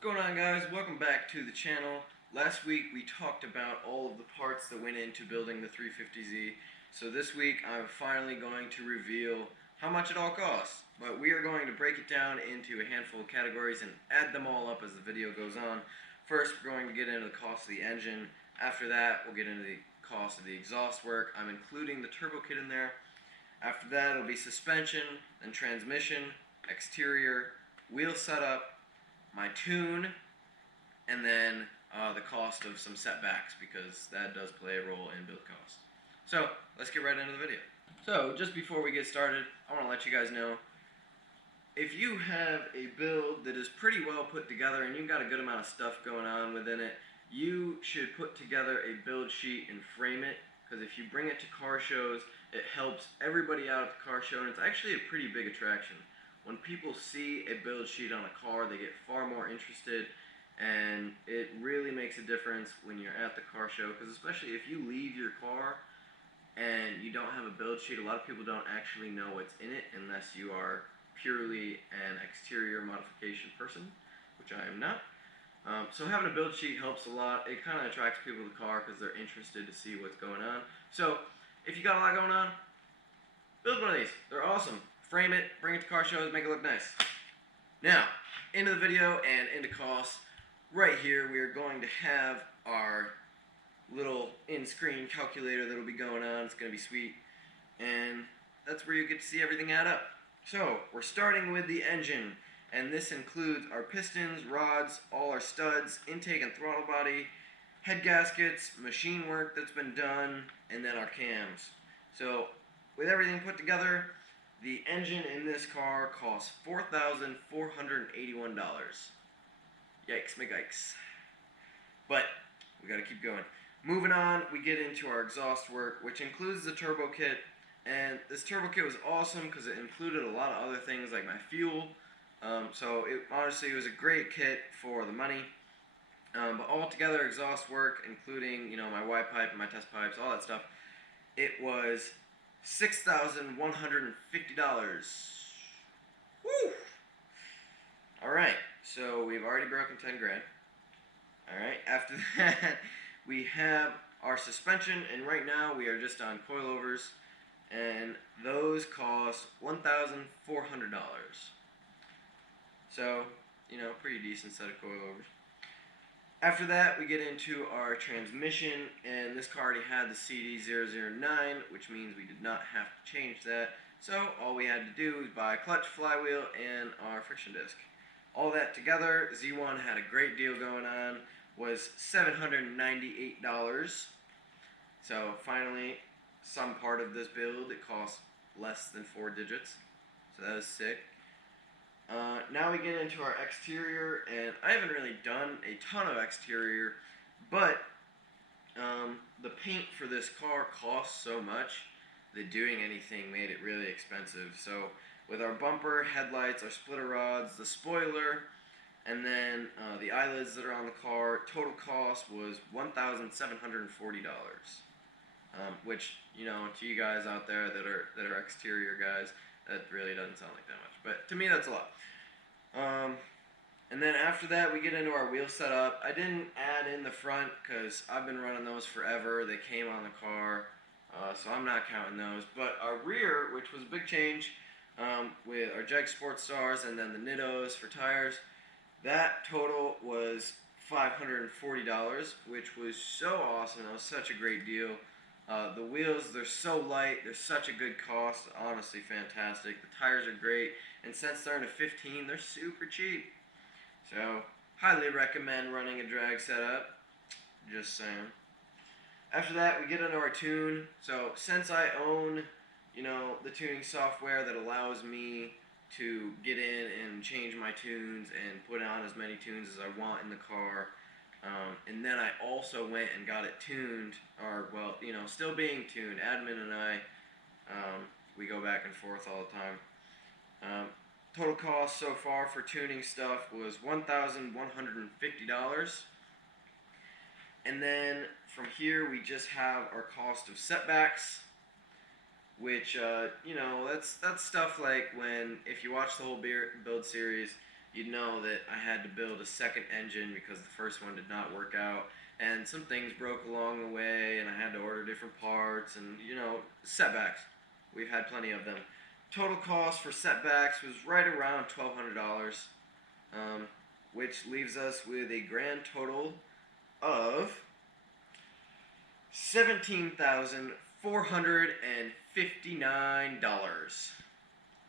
What's going on, guys? Welcome back to the channel. Last week we talked about all of the parts that went into building the 350Z. So this week I'm finally going to reveal how much it all costs. But we are going to break it down into a handful of categories and add them all up as the video goes on. First, we're going to get into the cost of the engine. After that, we'll get into the cost of the exhaust work. I'm including the turbo kit in there. After that, it'll be suspension, then transmission, exterior, wheel setup, my tune, and then the cost of some setbacks, because that does play a role in build cost. So let's get right into the video. So just before we get started, I want to let you guys know, if you have a build that is pretty well put together and you've got a good amount of stuff going on within it, you should put together a build sheet and frame it, because if you bring it to car shows, it helps everybody out at the car show, and it's actually a pretty big attraction. When people see a build sheet on a car, they get far more interested, and it really makes a difference when you're at the car show, because especially if you leave your car and you don't have a build sheet, a lot of people don't actually know what's in it unless you are purely an exterior modification person, which I am not. So having a build sheet helps a lot. It kind of attracts people to the car because they're interested to see what's going on. So if you got a lot going on, build one of these. They're awesome. Frame it, bring it to car shows, make it look nice. Now, into the video and into costs. Right here, we are going to have our little in-screen calculator that'll be going on. It's going to be sweet. And that's where you get to see everything add up. So, we're starting with the engine. And this includes our pistons, rods, all our studs, intake and throttle body, head gaskets, machine work that's been done, and then our cams. So, with everything put together, the engine in this car costs $4,481. Yikes, yikes. But we gotta keep going. Moving on, we get into our exhaust work, which includes the turbo kit. And this turbo kit was awesome because it included a lot of other things like my fuel. So it honestly was a great kit for the money. But altogether, exhaust work, including my Y pipe and my test pipes, all that stuff, it was $6,150. Woo! Alright, so we've already broken 10 grand. Alright, after that, we have our suspension, and right now we are just on coilovers, and those cost $1,400. So, pretty decent set of coilovers. After that, we get into our transmission, and this car already had the CD009, which means we did not have to change that. So all we had to do was buy a clutch, flywheel, and our friction disc. All that together, Z1 had a great deal going on, was $798. So finally, some part of this build, it cost less than 4 digits. So that was sick. Now we get into our exterior, and I haven't really done a ton of exterior, but the paint for this car costs so much that doing anything made it really expensive. So with our bumper, headlights, our splitter rods, the spoiler, and then the eyelids that are on the car, total cost was $1,740. Which, to you guys out there that are exterior guys, that really doesn't sound like that much. But to me, that's a lot. And then after that, we get into our wheel setup. I didn't add in the front because I've been running those forever. They came on the car, so I'm not counting those. But our rear, which was a big change with our Jag Sport Stars and then the Nittos for tires, that total was $540, which was so awesome. That was such a great deal. The wheels, they're so light, they're such a good cost, honestly fantastic. The tires are great, and since they're in a 15, they're super cheap. So, highly recommend running a drag setup, just saying. After that, we get into our tune. So, since I own, the tuning software that allows me to get in and change my tunes and put on as many tunes as I want in the car, and then I also went and got it tuned, still being tuned. Admin and I, we go back and forth all the time. Total cost so far for tuning stuff was $1,150. And then from here we just have our cost of setbacks, which, that's stuff like if you watch the whole build series, you'd know that I had to build a second engine because the first one did not work out, and some things broke along the way, and I had to order different parts, and setbacks. We've had plenty of them. Total cost for setbacks was right around $1,200, which leaves us with a grand total of $17,459.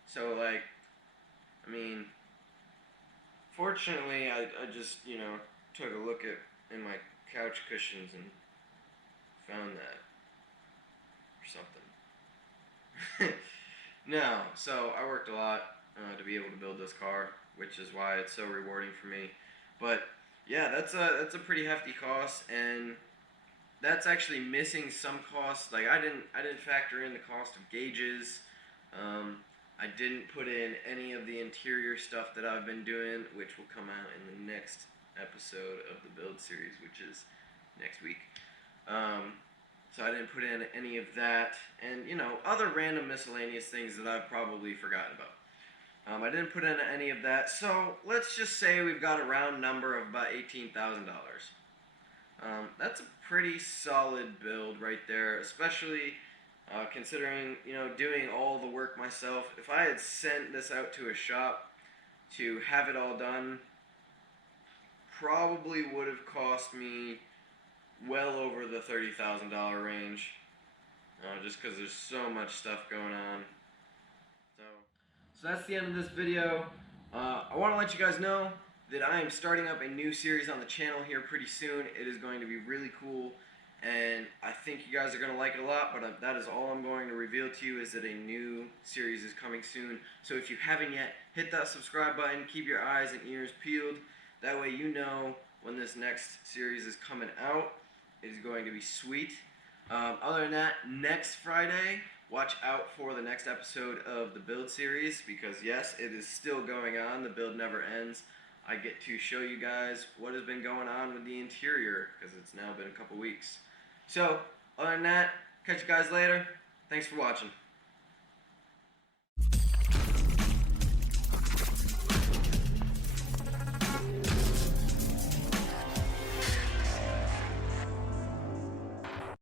So, like, I mean, fortunately, I just, took a look in my couch cushions and found that or something. No, so I worked a lot to be able to build this car, which is why it's so rewarding for me. But yeah, that's a pretty hefty cost, and that's actually missing some costs. Like I didn't factor in the cost of gauges. I didn't put in any of the interior stuff that I've been doing, which will come out in the next episode of the build series, which is next week. So I didn't put in any of that, and other random miscellaneous things that I've probably forgotten about. I didn't put in any of that, so let's just say we've got a round number of about $18,000. That's a pretty solid build right there, especially considering doing all the work myself. If I had sent this out to a shop to have it all done, probably would have cost me well over the $30,000 range, just because there's so much stuff going on. So that's the end of this video. I want to let you guys know that I am starting up a new series on the channel here pretty soon. It is going to be really cool, and I think you guys are going to like it a lot, but that is all I'm going to reveal to you, is that a new series is coming soon. So if you haven't yet, hit that subscribe button, keep your eyes and ears peeled. That way you know when this next series is coming out. It is going to be sweet. Other than that, next Friday, watch out for the next episode of the build series, because yes, it is still going on. The build never ends. I get to show you guys what has been going on with the interior, because it's now been a couple weeks. So, other than that, catch you guys later. Thanks for watching.